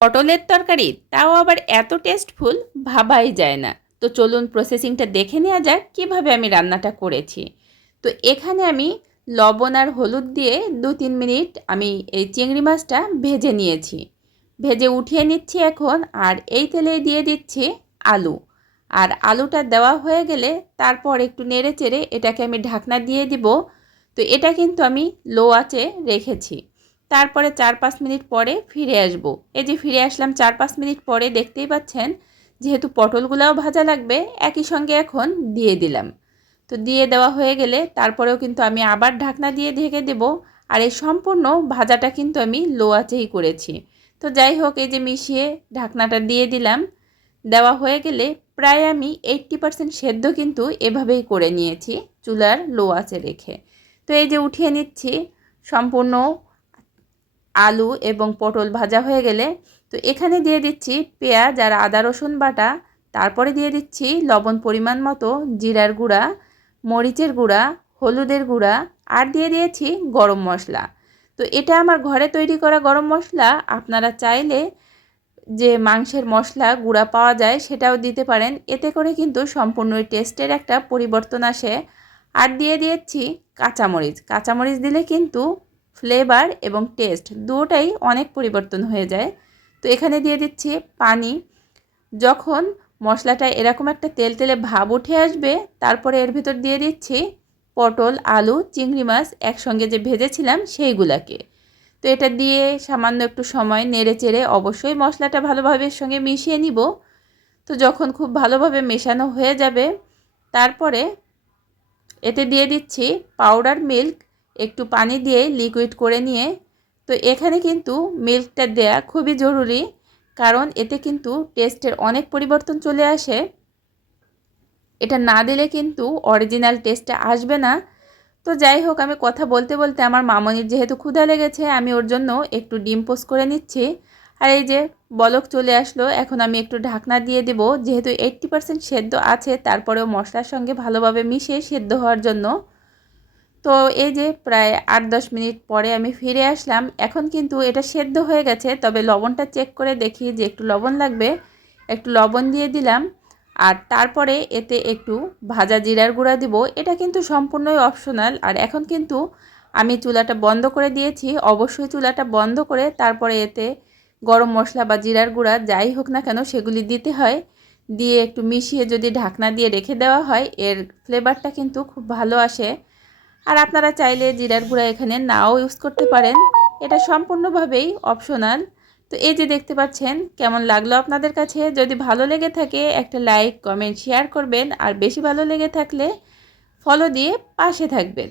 পটলের তরকারি, তাও আবার এত টেস্টফুল ভাবাই যায় না। তো চলুন প্রসেসিংটা দেখে নেওয়া যাক কীভাবে আমি রান্নাটা করেছি। তো এখানে আমি লবণ আর হলুদ দিয়ে দু তিন মিনিট আমি এই চিংড়ি মাছটা ভেজে নিয়েছি। ভেজে উঠিয়ে নিচ্ছি এখন আর এই তেলে দিয়ে দিচ্ছি আলু। আর আলুটা দেওয়া হয়ে গেলে তারপর একটু নেড়ে চেড়ে এটাকে আমি ঢাকনা দিয়ে দিব। তো এটা কিন্তু আমি লো আঁচে রেখেছি। তারপরে চার পাঁচ মিনিট পরে ফিরে আসব। এই যে ফিরে আসলাম চার পাঁচ মিনিট পরে দেখতেই পাচ্ছেন, যেহেতু পটলগুলাও ভাজা লাগবে, একই সঙ্গে এখন দিয়ে দিলাম। তো দিয়ে দেওয়া হয়ে গেলে তারপরেও কিন্তু আমি আবার ঢাকনা দিয়ে ঢেকে দেব আর এই সম্পূর্ণ ভাজাটা কিন্তু আমি লো আঁচেই করেছি। তো যাই হোক, এই যে মিশিয়ে ঢাকনাটা দিয়ে দিলাম। দেওয়া হয়ে গেলে প্রায় আমি এইট্টি পারসেন্ট সেদ্ধ কিন্তু এভাবেই করে নিয়েছি চুলার লো আঁচে রেখে। তো এই যে উঠিয়ে নিচ্ছি সম্পূর্ণ আলু এবং পটল ভাজা হয়ে গেলে তো এখানে দিয়ে দিচ্ছি পেঁয়াজ আর আদা, রসুন বাটা। তারপরে দিয়ে দিচ্ছি লবণ পরিমাণ মতো, জিরার গুঁড়া, মরিচের গুঁড়া, হলুদের গুঁড়া আর দিয়ে দিয়েছি গরম মশলা। তো এটা আমার ঘরে তৈরি করা গরম মশলা। আপনারা চাইলে যে মাংসের মশলা গুঁড়া পাওয়া যায় সেটাও দিতে পারেন। এতে করে কিন্তু সম্পূর্ণ টেস্টের একটা পরিবর্তন আসে। আর দিয়ে দিয়েছি কাঁচামরিচ। কাঁচামরিচ দিলে কিন্তু ফ্লেভার এবং টেস্ট দুটাই অনেক পরিবর্তন হয়ে যায়। তো এখানে দিয়ে দিচ্ছি পানি। যখন মশলাটা এরকম একটা তেল তেলে ভাব উঠে আসবে, তারপরে এর ভিতর দিয়ে দিচ্ছি পটল, আলু, চিংড়ি মাছ একসঙ্গে যে ভেজেছিলাম সেইগুলাকে। তো এটা দিয়ে সামান্য একটু সময় নেড়ে চেড়ে অবশ্যই মশলাটা ভালোভাবে সঙ্গে মিশিয়ে নিব। তো যখন খুব ভালোভাবে মেশানো হয়ে যাবে, তারপরে এতে দিয়ে দিচ্ছি পাউডার মিল্ক একটু পানি দিয়ে লিকুইড করে নিয়ে, তো এখানে কিন্তু মিল্কটা দেয়া খুবই জরুরি, কারণ এতে কিন্তু টেস্টের অনেক পরিবর্তন চলে আসে। এটা না দিলে কিন্তু অরিজিনাল টেস্টটা আসবে না। তো যাই হোক, আমি কথা বলতে বলতে আমার মামনির যেহেতু ক্ষুধা লেগেছে, আমি ওর জন্য একটু ডিম পোস্ট করে নিচ্ছি। আর এই যে বলক চলে আসলো, এখন আমি একটু ঢাকনা দিয়ে দেব। যেহেতু এইট্টি পারসেন্ট সেদ্ধ আছে, তারপরেও মশলার সঙ্গে ভালোভাবে মিশিয়ে সেদ্ধ হওয়ার জন্য। তো এই যে প্রায় আট দশ মিনিট পরে আমি ফিরে আসলাম, এখন কিন্তু এটা সেদ্ধ হয়ে গেছে, তবে লবণটা চেক করে দেখি যে একটু লবণ লাগবে। একটু লবণ দিয়ে দিলাম, আর তারপরে এতে একটু ভাজা জিরার গুঁড়া দিব। এটা কিন্তু সম্পূর্ণই অপশনাল আর এখন কিন্তু আমি চুলাটা বন্ধ করে দিয়েছি। অবশ্যই চুলাটা বন্ধ করে তারপরে এতে গরম মশলা বা জিরার গুঁড়া যাই হোক না কেন সেগুলি দিতে হয়। দিয়ে একটু মিশিয়ে যদি ঢাকনা দিয়ে রেখে দেওয়া হয়, এর ফ্লেভারটা কিন্তু খুব ভালো আসে। আর আপনারা চাইলে জিরার গুঁড়া এখানে নাও ইউজ করতে পারেন। এটা সম্পূর্ণভাবেই অপশনাল। তো এই যে দেখতে পাচ্ছেন, কেমন লাগল আপনাদের কাছে? যদি ভালো লেগে থাকে, একটা লাইক, কমেন্ট, শেয়ার করবেন। আর বেশি ভালো লেগে থাকলে ফলো দিয়ে পাশে থাকবেন।